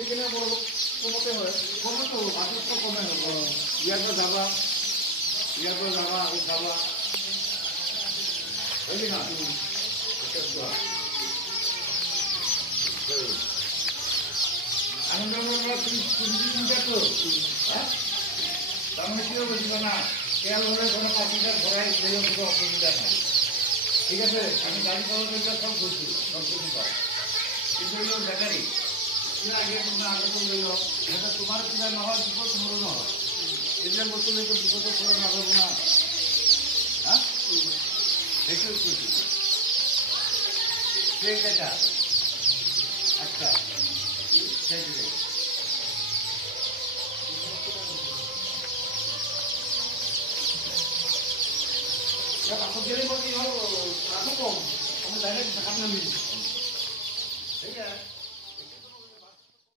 এইখানে বড় কমতে হয় কমে তো বাজেট তো কমে হব ইয়ার পর যাবা যাবা বুঝলি না আনন্দ চিন্তা তো হ্যাঁ তার মানে কি বলছিল না তেল হলে কোনো পাখিটা ঘোরাই সেই কোনো অসুবিধা নাই ঠিক আছে আমি গাড়ি চালানোটা সব করছি সব কিছু পাই কিন্তু হলো ব্যাটারি এর আগে তোমরা আগে বললো এটা তোমার কিনা না হয় বিপদ তোমারও না হয় এগুলো বলতে তো বিপদে পড়ে না পারবো না হ্যাঁ একটু করছি ঠিক আছে আচ্ছা ঠিক আছে aku jadi mau tinggal aku kok kamu tanya kita kan ngambil, iya.